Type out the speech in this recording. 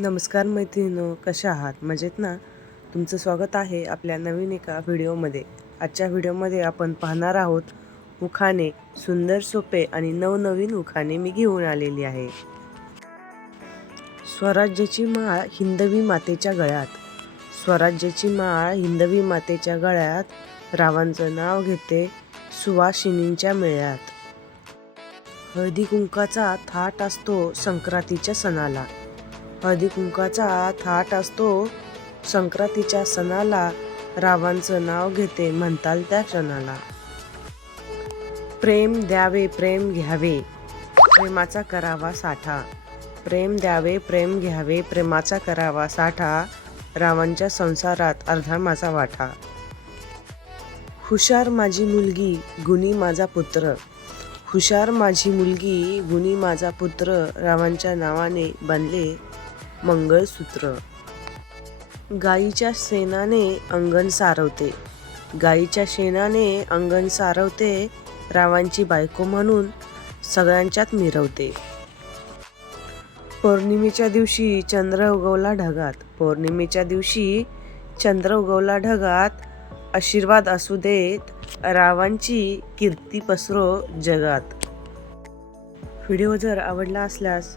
नमस्कार मैत्रिणीनो कशा आहात? मजेत ना? तुमचं स्वागत आहे आपल्या नवीन एका व्हिडिओमध्ये. आजच्या व्हिडिओमध्ये आपण पाहणार आहोत उखाणे सुंदर सोपे आणि नवनवीन उखाणे मी घेऊन आलेली आहे. स्वराज्याची माळ हिंदवी मातेच्या गळ्यात. स्वराज्याची माळ हिंदवी मातेच्या गळ्यात. रावांचं नाव घेते सुवासिनींच्या मेळ्यात. हळदी कुंकाचा थाट असतो संक्रांतीच्या सणाला. हळदी कुंकाचा थाट असतो. संक्रांतीच्या सणाला रावांचं नाव घेते म्हणताल त्या क्षणाला. प्रेम द्यावे प्रेम घ्यावे प्रेमाचा करावा साठा. प्रेम द्यावे प्रेम घ्यावे प्रेमाचा करावा साठा रावांच्या संसारात अर्धा माझा वाटा. हुशार माझी मुलगी गुणी माझा पुत्र. हुशार माझी मुलगी गुणी माझा पुत्र रावांच्या नावाने बनले मंगळसूत्र. गाईच्या शेणाने अंगण सारवते. गाईच्या शेणाने अंगण सारवते रावांची बायको म्हणून सगळ्यांच्यात मिरवते. पौर्णिमेच्या दिवशी चंद्र उगवला ढगात. पौर्णिमेच्या दिवशी चंद्र उगवला ढगात आशीर्वाद असू देत रावांची कीर्ती पसरो जगात. व्हिडिओ जर आवडला असल्यास